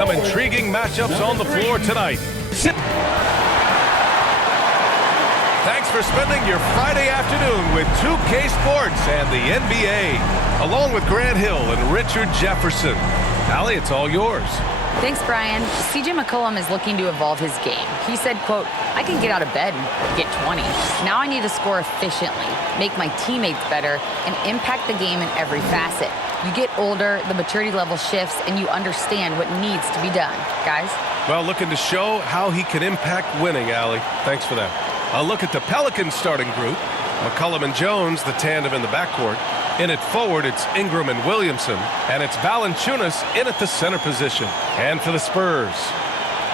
Some intriguing matchups on the floor tonight. Thanks for spending your Friday afternoon with 2K Sports and the NBA, along with Grant Hill and Richard Jefferson. Allie, it's all yours. Thanks, Brian. CJ McCollum is looking to evolve his game. He said, quote, "I can get out of bed and get 20. Now I need to score efficiently, make my teammates better, and impact the game in every facet. You get older, the maturity level shifts, and you understand what needs to be done." Guys? Well, looking to show how he can impact winning, Allie. Thanks for that. A look at the Pelicans starting group. McCollum and Jones, the tandem in the backcourt. In it forward, it's Ingram and Williamson. And it's Valanciunas in at the center position. And for the Spurs.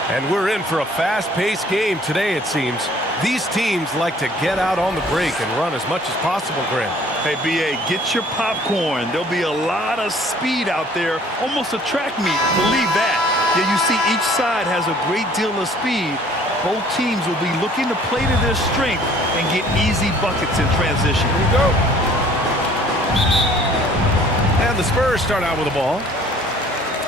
And we're in for a fast-paced game today, it seems. These teams like to get out on the break and run as much as possible, Grant. Hey, B.A., get your popcorn. There'll be a lot of speed out there, almost a track meet. Believe that. Yeah, you see each side has a great deal of speed. Both teams will be looking to play to their strength and get easy buckets in transition. Here we go. And the Spurs start out with the ball.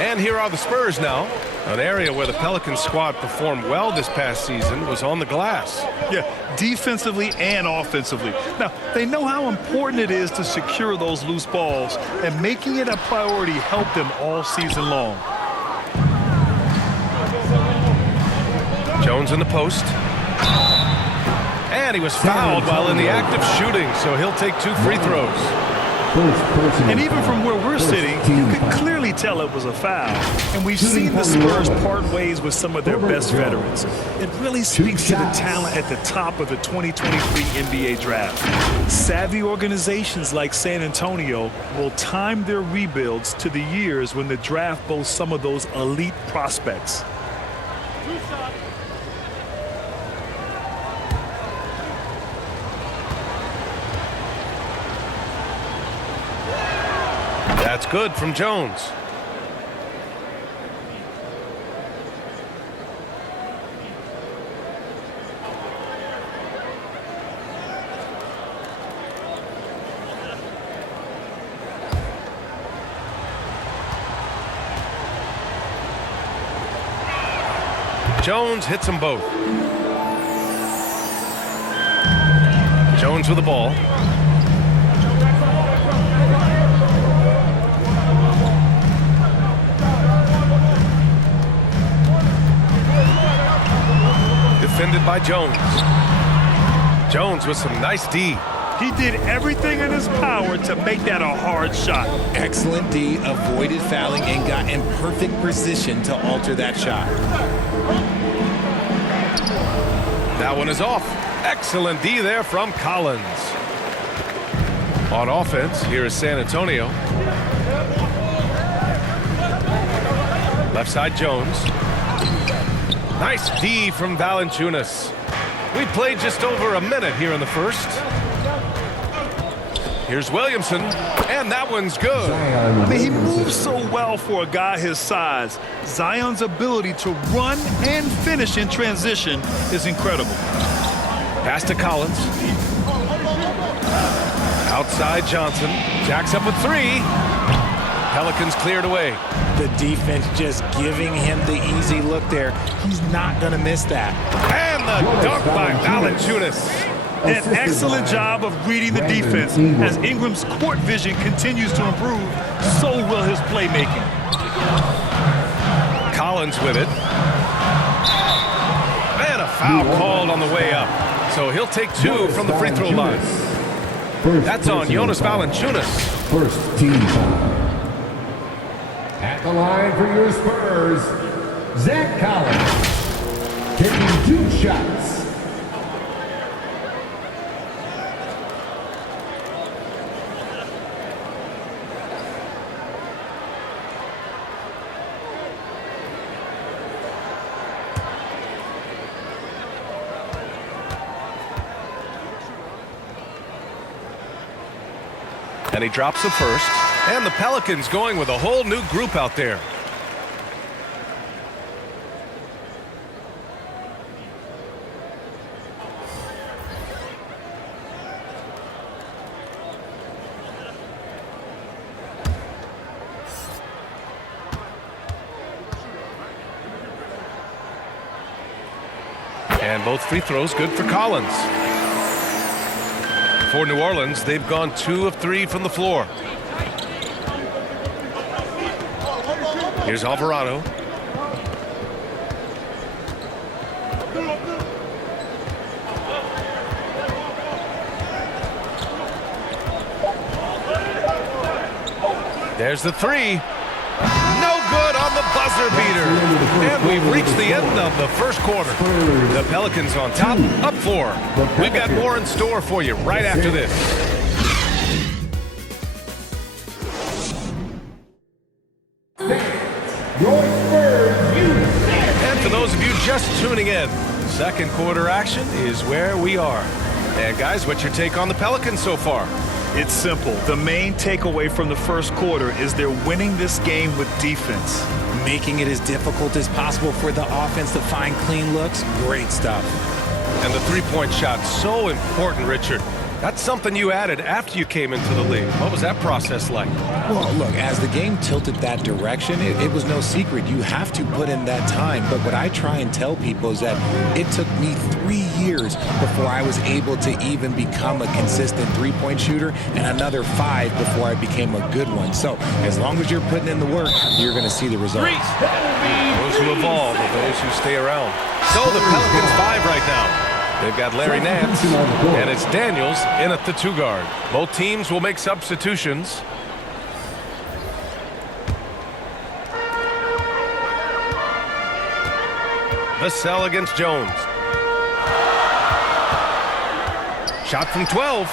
And here are the Spurs now. An area where the Pelicans squad performed well this past season was on the glass. Yeah, defensively and offensively. Now, they know how important it is to secure those loose balls, and making it a priority helped them all season long. Jones in the post. And he was fouled while in the act of shooting, so he'll take 2 free throws. And even from where we're sitting, you can clearly tell it was a foul. And we've seen the Spurs part ways with some of their best veterans. It really speaks to the talent at the top of the 2023 NBA draft. Savvy organizations like San Antonio will time their rebuilds to the years when the draft boasts some of those elite prospects. That's good from Jones. Jones hits them both. Jones with the ball. Defended by Jones. Jones with some nice D. He did everything in his power to make that a hard shot. Excellent D, avoided fouling and got in perfect position to alter that shot. That one is off. Excellent D there from Collins. On offense, here is San Antonio. Left side Jones. Nice D from Valanciunas. We played just over a minute here in the first. Here's Williamson, and that one's good. I mean, he moves so well for a guy his size. Zion's ability to run and finish in transition is incredible. Pass to Collins. Outside Johnson. Jacks up with 3. Pelicans cleared away. The defense just giving him the easy look there. He's not going to miss that. And the dunk by Valanciunas. An excellent job of reading the defense. As Ingram's court vision continues to improve, so will his playmaking. Collins with it. And a foul called on the way up. So he'll take 2 from the free throw line. That's on Jonas Valanciunas. First team foul. At the line for your Spurs, Zach Collins, taking 2 shots. And he drops the first. And the Pelicans going with a whole new group out there. And both free throws good for Collins. For New Orleans, they've gone 2 of 3 from the floor. Here's Alvarado. There's the 3. No good on the buzzer beater. And we've reached the end of the first quarter. The Pelicans on top, up 4. We've got more in store for you right after this. And for those of you just tuning in, second quarter action is where we are. And guys, what's your take on the Pelicans so far? It's simple. The main takeaway from the first quarter is they're winning this game with defense. Making it as difficult as possible for the offense to find clean looks. Great stuff. And the three-point shot, so important, Richard. That's something you added after you came into the league. What was that process like? Well, look, as the game tilted that direction, it was no secret. You have to put in that time. But what I try and tell people is that it took me 3 years before I was able to even become a consistent three-point shooter, and another 5 before I became a good one. So as long as you're putting in the work, you're going to see the results. Those who evolve are those who stay around. So the Pelicans 5 right now. They've got Larry Nance, and it's Daniels in at the 2 guard. Both teams will make substitutions. Vassell against Jones. Shot from 12.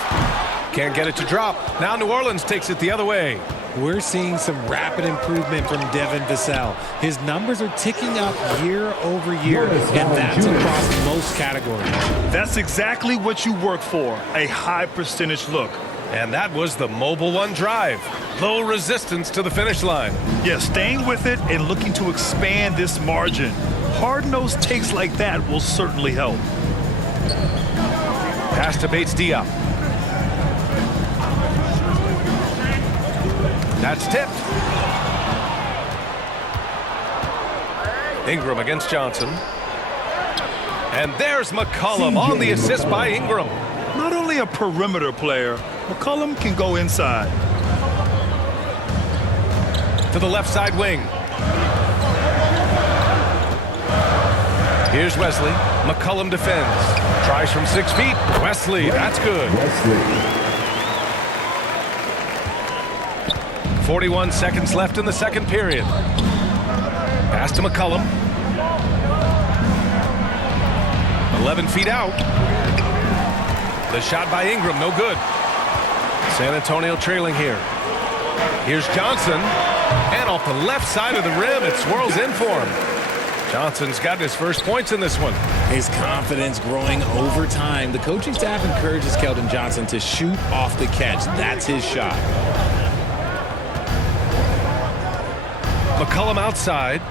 Can't get it to drop. Now New Orleans takes it the other way. We're seeing some rapid improvement from Devin Vassell. His numbers are ticking up year over year, and that's across most categories. That's exactly what you work for, a high percentage look. And that was the mobile one drive. Low resistance to the finish line. Yeah, staying with it and looking to expand this margin. Hard-nosed takes like that will certainly help. Pass to Bates-Diop. That's tipped. Ingram against Johnson. And there's McCollum on the assist by Ingram. Not only a perimeter player, McCollum can go inside. To the left side wing. Here's Wesley. McCollum defends. Tries from 6 feet. Wesley, that's good. 41 seconds left in the second period. Pass to McCollum. 11 feet out. The shot by Ingram, no good. San Antonio trailing here. Here's Johnson. And off the left side of the rim, it swirls in for him. Johnson's got his first points in this one. His confidence growing over time. The coaching staff encourages Keldon Johnson to shoot off the catch. That's his shot. McCollum outside.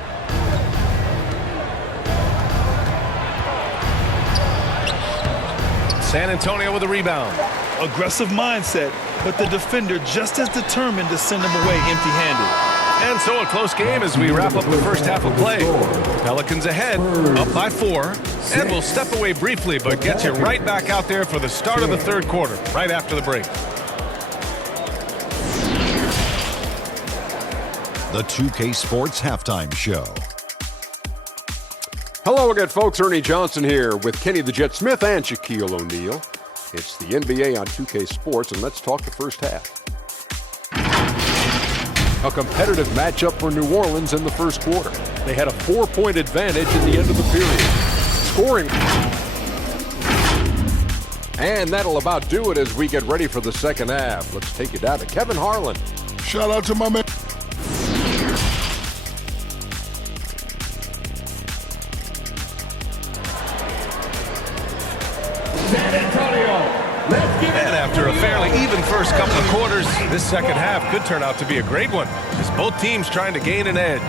San Antonio with a rebound. Aggressive mindset, but the defender just as determined to send him away empty-handed. And so a close game as we wrap up the first half of play. Pelicans ahead, up by 4. And we'll step away briefly, but get you right back out there for the start of the third quarter, right after the break. The 2K Sports Halftime Show. Hello again, folks. Ernie Johnson here with Kenny the Jet Smith and Shaquille O'Neal. It's the NBA on 2K Sports, and let's talk the first half. A competitive matchup for New Orleans in the first quarter. They had a 4-point advantage at the end of the period. Scoring. And that'll about do it as we get ready for the second half. Let's take it down to Kevin Harlan. Shout out to my man. And after a fairly even first couple of quarters, this second half could turn out to be a great one, as both teams trying to gain an edge.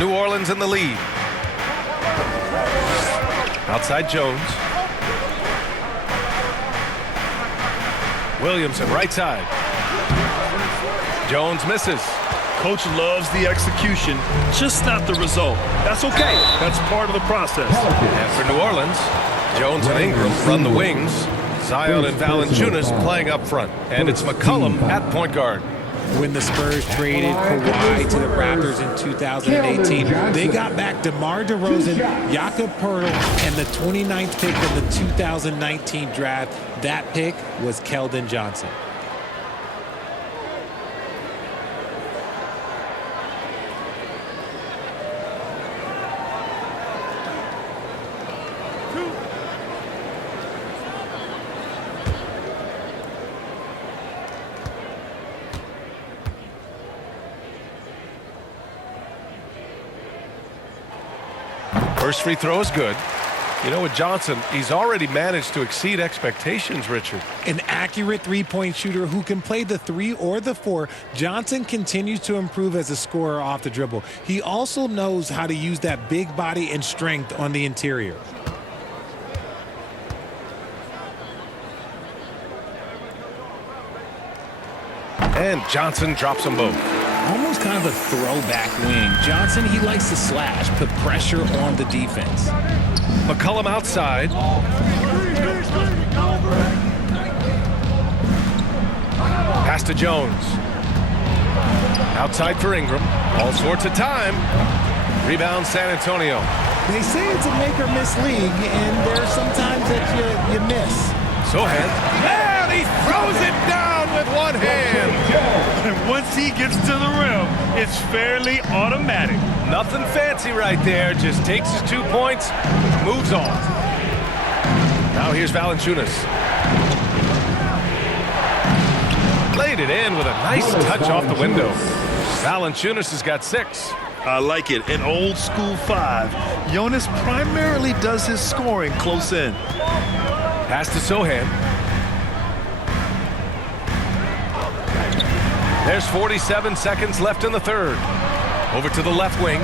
New Orleans in the lead. Outside Jones. Williamson right side. Jones misses. Coach loves the execution, just not the result. That's okay. That's part of the process. And for New Orleans, Jones and Ingram run the wings. Zion and Valanciunas playing up front. And it's McCollum at point guard. When the Spurs traded Kwai to the Raptors in 2018, they got back DeMar DeRozan, Jakob Poeltl, and the 29th pick in the 2019 draft. That pick was Keldon Johnson. First free throw is good. You know, with Johnson, he's already managed to exceed expectations, Richard. An accurate three-point shooter who can play the 3 or the 4, Johnson continues to improve as a scorer off the dribble. He also knows how to use that big body and strength on the interior. And Johnson drops them both. Almost kind of a throwback wing. Johnson, he likes to slash, put pressure on the defense. McCollum outside. Pass to Jones. Outside for Ingram. All sorts of time. Rebound San Antonio. They say it's a make or miss league, and there's sometimes that you miss. Sohan. And he throws it down with one hand. And once he gets to the rim, it's fairly automatic. Nothing fancy right there. Just takes his 2 points, moves on. Now here's Valanciunas. Laid it in with a nice touch off the window. Valanciunas has got 6. I like it. An old school 5. Jonas primarily does his scoring close in. Pass to Sohan. There's 47 seconds left in the third. Over to the left wing.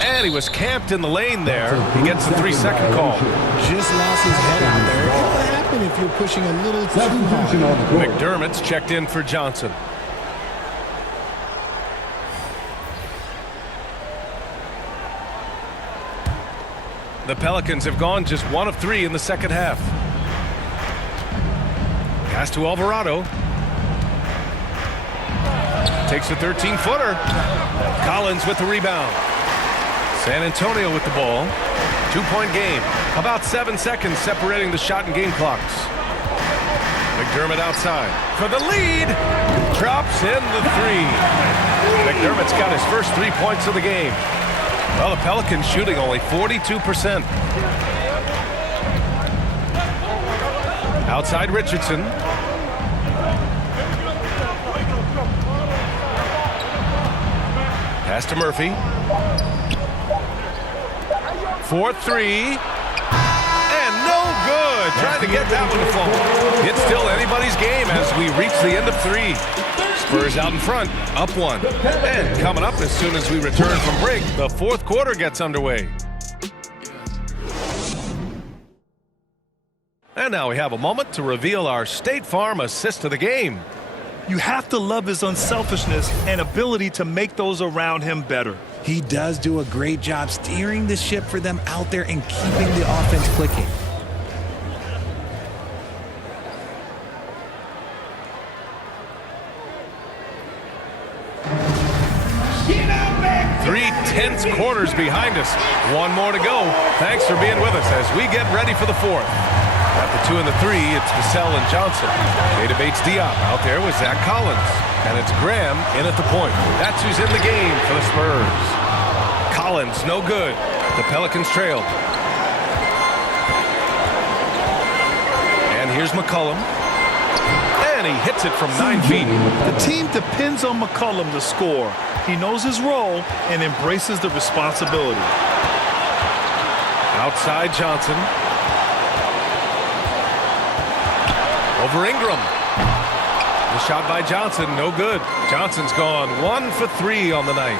And he was camped in the lane there. He gets the 3-second call. Just lost his head out there. It will happen if you're pushing a little too hard. McDermott's checked in for Johnson. The Pelicans have gone just 1 of 3 in the second half. Pass to Alvarado. Takes a 13-footer. Collins with the rebound. San Antonio with the ball. 2-point game. About 7 seconds separating the shot and game clocks. McDermott outside for the lead. Drops in the 3. McDermott's got his first 3 points of the game. Well, the Pelicans shooting only 42%. Outside Richardson. Pass to Murphy. 4-3. And no good. Trying to get that one to fall. It's still anybody's game as we reach the end of 3. Spurs out in front, up 1. And coming up as soon as we return from break, the fourth quarter gets underway. And now we have a moment to reveal our State Farm assist of the game. You have to love his unselfishness and ability to make those around him better. He does do a great job steering the ship for them out there and keeping the offense clicking. Three tense quarters behind us. 1 more to go. Thanks for being with us as we get ready for the fourth. At the 2 and the 3, it's Vassell and Johnson. Jada Bates-Diop out there with Zach Collins. And it's Graham in at the point. That's who's in the game for the Spurs. Collins, no good. The Pelicans trail. And here's McCollum. And he hits it from 9 feet. The team depends on McCollum to score. He knows his role and embraces the responsibility. Outside Johnson. Over Ingram. The shot by Johnson, no good. Johnson's gone 1 for 3 on the night.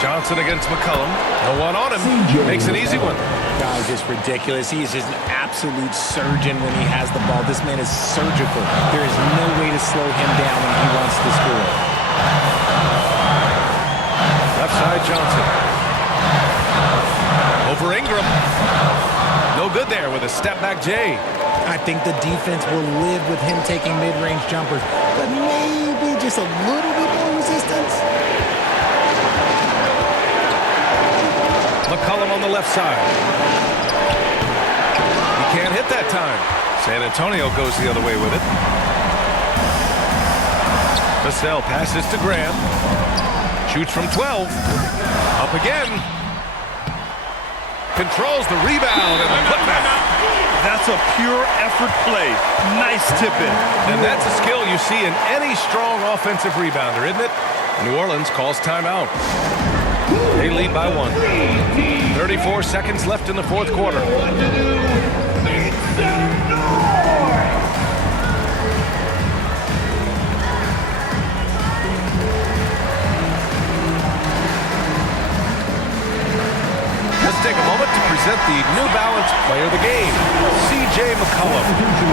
Johnson against McCollum. No one on him. Makes an easy one. guy is just ridiculous. He is just an absolute surgeon when he has the ball. This man is surgical. There is no way to slow him down when he wants to score. Left side, Johnson. Over Ingram. No good there with a step-back J. I think the defense will live with him taking mid-range jumpers, but maybe just a little bit more resistance. McCollum on the left side. He can't hit that time. San Antonio goes the other way with it. Vassell passes to Graham. Shoots from 12. Up again. Controls the rebound and the putback. That's a pure effort play. Nice tip-in. And that's a skill you see in any strong offensive rebounder, isn't it? New Orleans calls timeout. They lead by 1. 34 seconds left in the fourth quarter. Let's take a moment to present the New Balance Player of the Game, C.J. McCollum.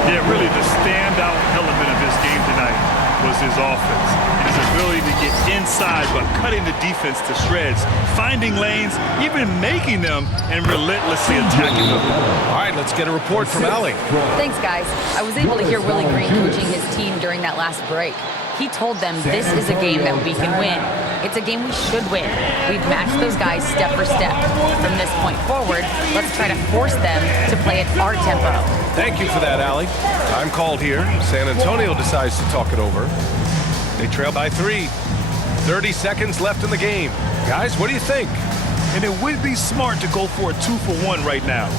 Yeah, really the standout element of his game tonight was his offense. His ability to get inside but cutting the defense to shreds, finding lanes, even making them, and relentlessly attacking them. All right, let's get a report from Allie. Thanks, guys. I was able to hear Willie Green coaching his team during that last break. He told them this is a game that we can win. It's a game we should win. We've matched those guys step for step. From this point forward, let's try to force them to play at our tempo. Thank you for that, Allie. Time called here. San Antonio decides to talk it over. They trail by 3. 30 seconds left in the game. Guys, what do you think? And it would be smart to go for a 2-for-1 right now.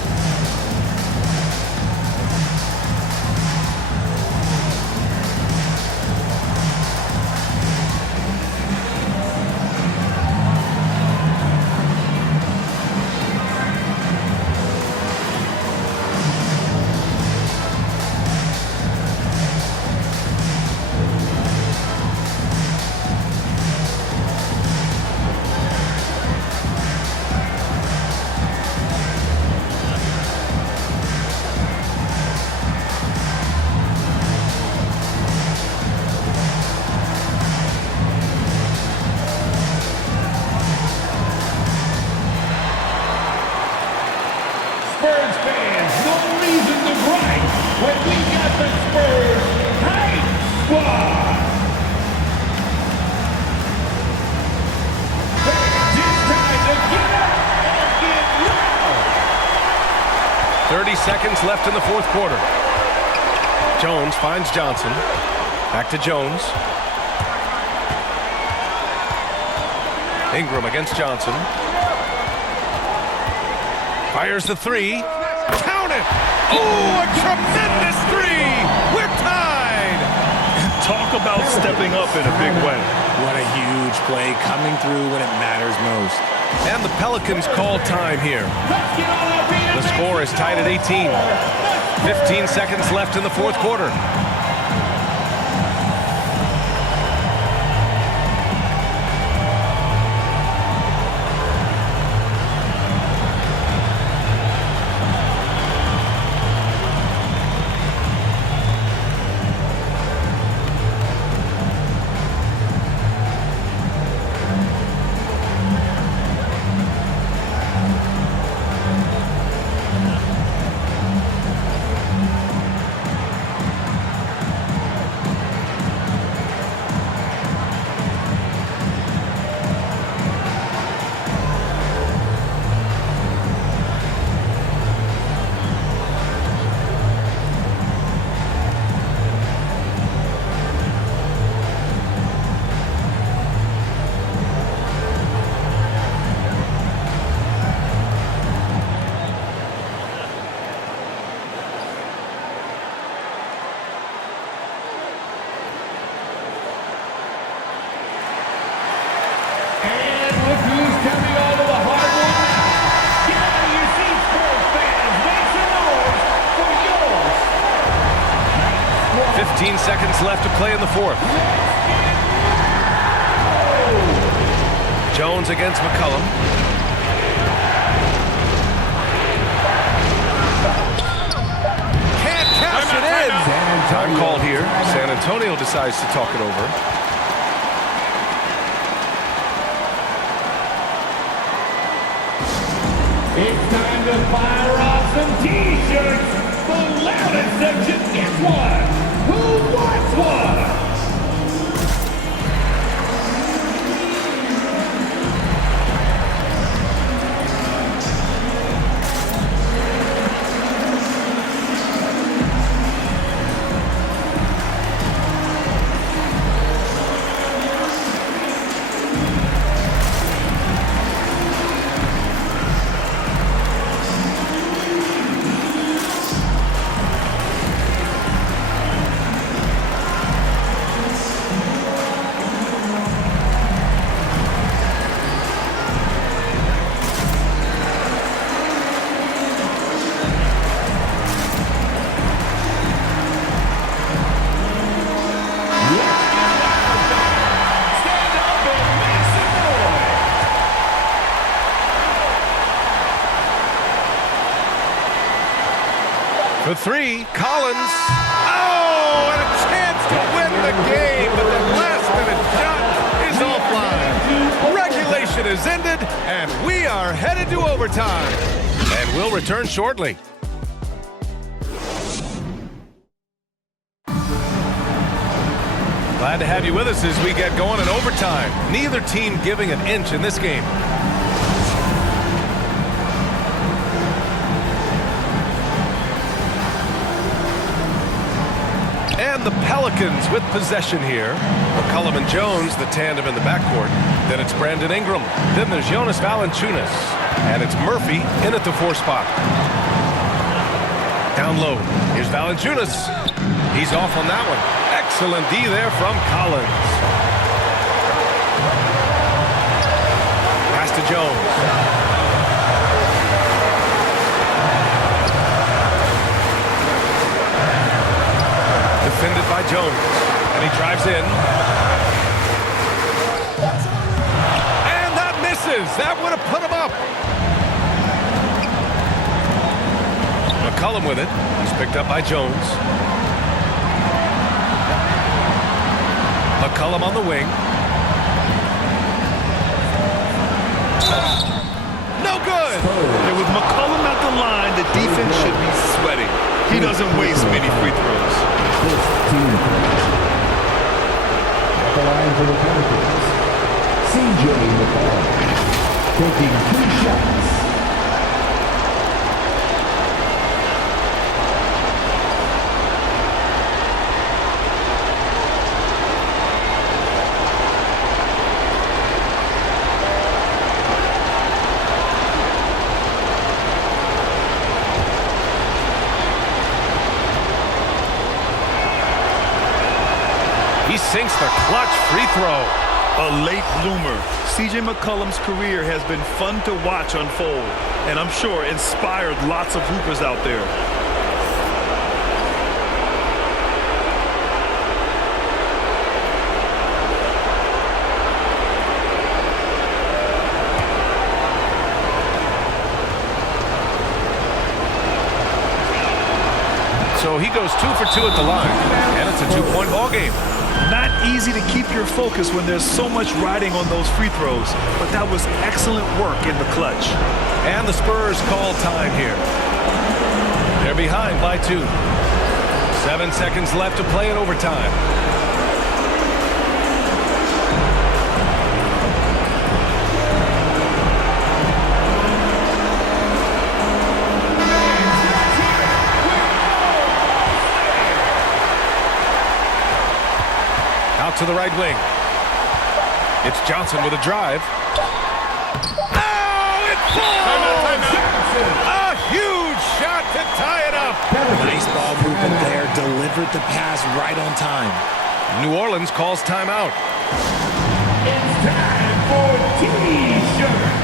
Spurs fans, no reason to gripe when we got the Spurs Hype Squad. Fans, it's time to get up and get loud. 30 seconds left in the fourth quarter. Jones finds Johnson. Back to Jones. Ingram against Johnson. Fires the 3. Count it! Oh, a tremendous 3! We're tied! Talk about stepping up in a big way. What a huge play coming through when it matters most. And the Pelicans call time here. The score is tied at 18. 15 seconds left in the fourth quarter. Coming over the hard one. Get out of your seats, Spurs fans. Make some noise for yours. 15 seconds left to play in the fourth. Jones against McCollum. push it in. Time called here. San Antonio decides to talk it over. It's time to fire off some T-shirts. The loudest section gets one. Who wants one? For three, Collins. Oh, and a chance to win the game, but the last-minute shot is offline. Regulation is ended, and we are headed to overtime. And we'll return shortly. Glad to have you with us as we get going in overtime. Neither team giving an inch in this game. And the Pelicans with possession here. McCollum and Jones, the tandem in the backcourt. Then it's Brandon Ingram. Then there's Jonas Valanciunas. And it's Murphy in at the 4 spot. Down low. Here's Valanciunas. He's off on that one. Excellent D there from Collins. Pass to Jones. Defended by Jones, and he drives in. And that misses. That would have put him up. McCollum with it. He's picked up by Jones. McCollum on the wing. No good. And with McCollum at the line, the defense should be sweating. He doesn't waste many free throws. At the line for the Pelicans, CJ McCollum, taking 2 shots. He sinks the clutch free throw. A late bloomer. C.J. McCollum's career has been fun to watch unfold, and I'm sure inspired lots of hoopers out there. So he goes 2 for 2 at the line, and it's a 2-point ball game. Not easy to keep your focus when there's so much riding on those free throws, but that was excellent work in the clutch. And the Spurs call time here. They're behind by 2. 7 seconds left to play in overtime. Out to the right wing. It's Johnson with a drive. Oh, it falls! A huge shot to tie it up. Nice ball movement there. Delivered the pass right on time. New Orleans calls timeout. It's time for T-shirts.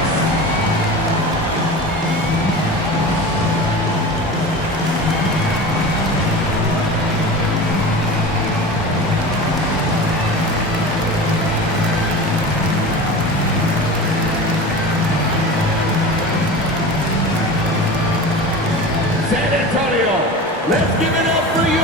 San Antonio, let's give it up for you.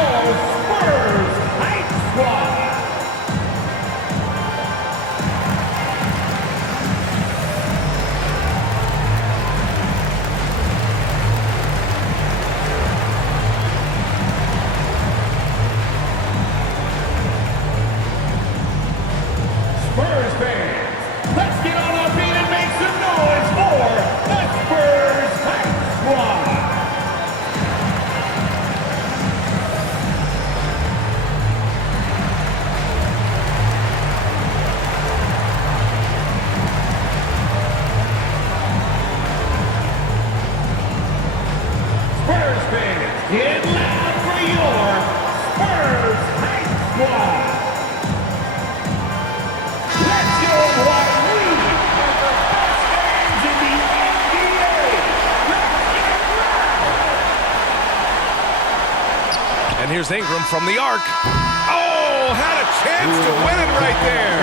Here's Ingram from the arc. Oh, had a chance to win it right there.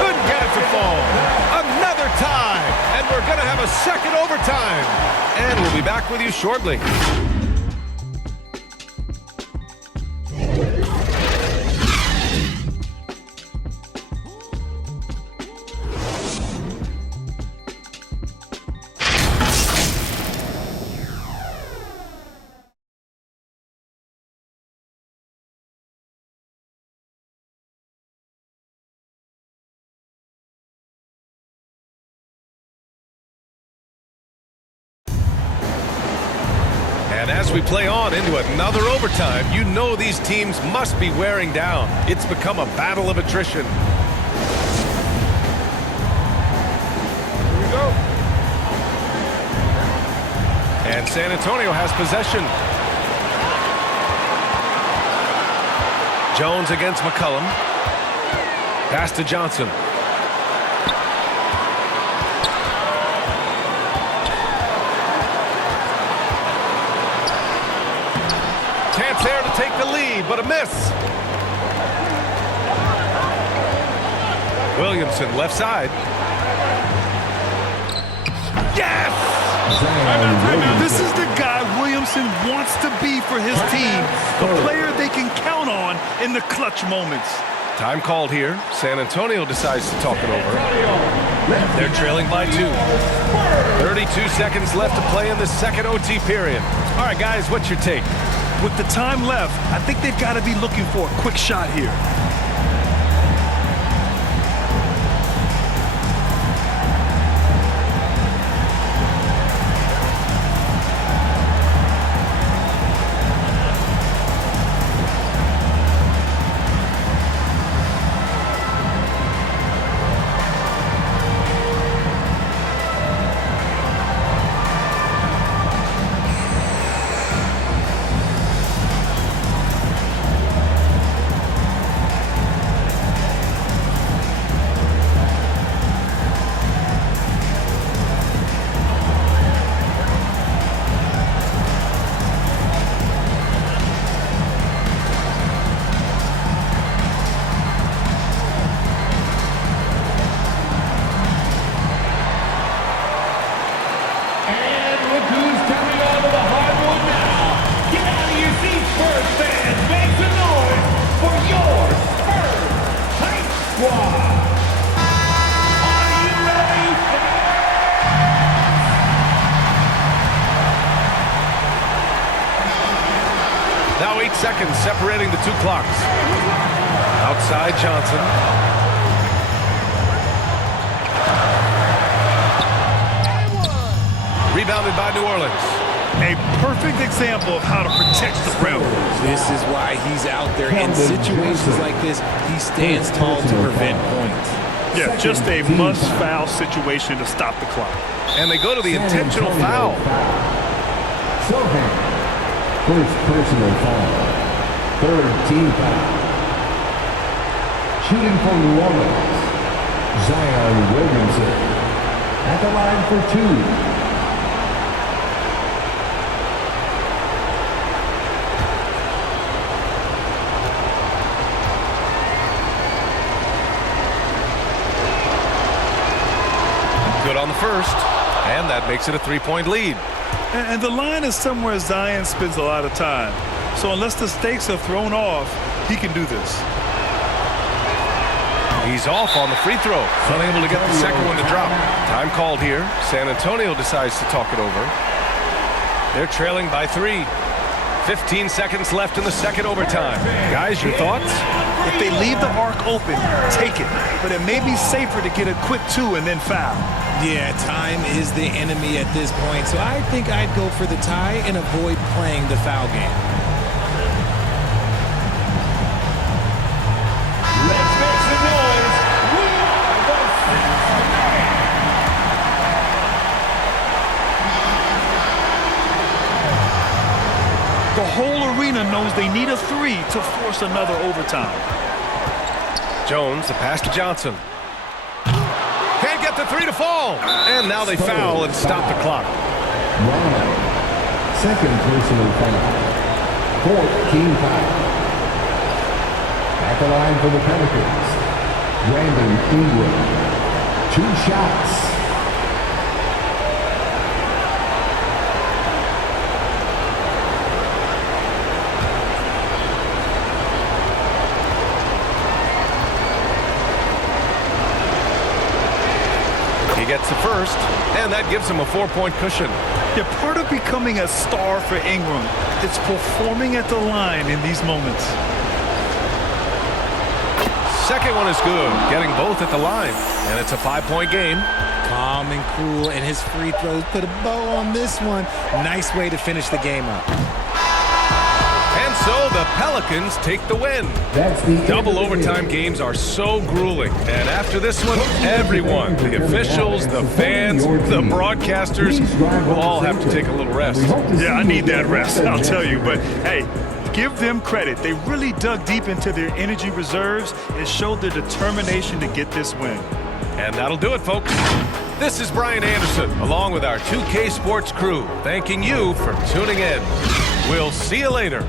Couldn't get it to fall. Another tie, and we're going to have a second overtime. And we'll be back with you shortly. And as we play on into another overtime, you know these teams must be wearing down. It's become a battle of attrition. Here we go. And San Antonio has possession. Jones against McCollum. Pass to Johnson. Chance there to take the lead, but a miss. Williamson left side. Yes! This is the guy Williamson wants to be for his team. A player they can count on in the clutch moments. Time called here. San Antonio decides to talk it over. They're trailing by 2. 32 seconds left to play in the second OT period. All right, guys, what's your take? With the time left, I think they've got to be looking for a quick shot here. Now 8 seconds separating the 2 clocks. Outside Johnson. Rebounded by New Orleans. A perfect example of how to protect the rim. This is why he's out there. In situations like this, he stands tall to prevent points. Yeah, just a must-foul situation to stop the clock. And they go to the intentional foul. First personal foul. Third team foul. Shooting for New Orleans, Zion Williamson. At the line for 2. Good on the first, and that makes it a 3-point lead. And the line is somewhere Zion spends a lot of time. So unless the stakes are thrown off, he can do this. He's off on the free throw. Unable to get the second one to drop. Time called here. San Antonio decides to talk it over. They're trailing by 3. 15 seconds left in the second overtime. Guys, your thoughts? If they leave the arc open, take it. But it may be safer to get a quick 2 and then foul. Yeah, time is the enemy at this point, so I think I'd go for the tie and avoid playing the foul game. Let's make some noise. We are the The whole arena knows they need a 3 to force another overtime. Jones, the pass to Johnson. Can't get the 3 to fall. And now they foul and stop the clock. Second personal foul. Fourth team foul. At the line for the Pelicans, Brandon Ingram. 2 shots. He gets the first, and that gives him a 4-point cushion. Yeah, part of becoming a star for Ingram, it's performing at the line in these moments. Second one is good, getting both at the line, and it's a 5-point game. Calm and cool, and his free throws put a bow on this one. Nice way to finish the game up. And so the Pelicans take the win. Double overtime games are so grueling. And after this one, everyone, the officials, the fans, the broadcasters, will all have to take a little rest. Yeah, I need that rest, I'll tell you. But, hey, give them credit. They really dug deep into their energy reserves and showed their determination to get this win. And that'll do it, folks. This is Brian Anderson, along with our 2K Sports crew, thanking you for tuning in. We'll see you later.